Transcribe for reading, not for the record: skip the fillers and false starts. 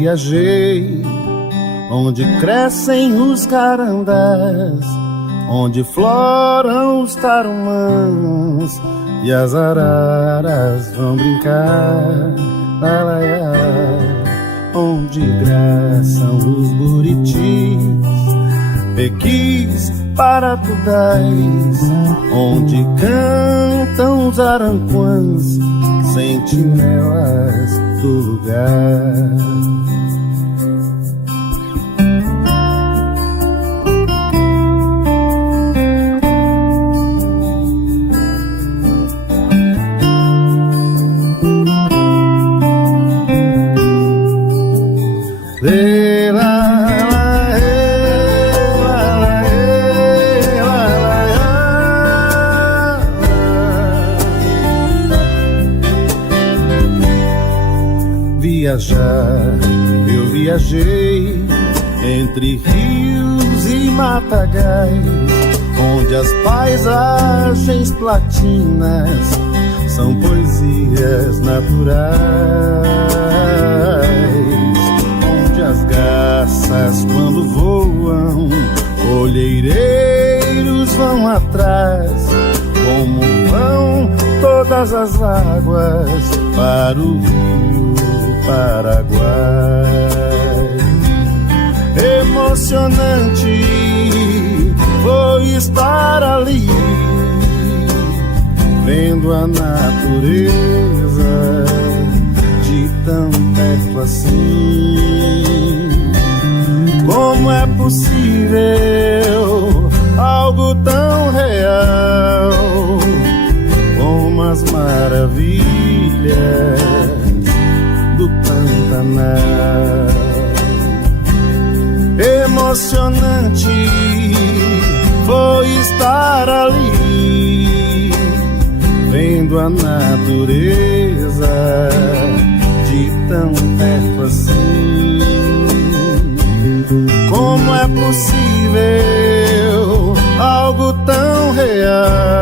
viajei, onde crescem os carandás, onde floram os tarumãs e as araras vão brincar, lalaiá, onde graçam os buritis, pequis, paratudais, onde cantam os aranquãs, sentinelas do lugar. Viajar, eu viajei entre rios e matagais, onde as paisagens platinas são poesias naturais, onde as garças quando voam, olheireiros vão atrás, como vão todas as águas para o rio Paraguai. Emocionante foi estar ali, vendo a natureza de tão perto assim. Como é possível algo tão real, como as maravilhas do Pantanal? Emocionante foi estar ali, vendo a natureza de tão perto assim. Como é possível algo tão real,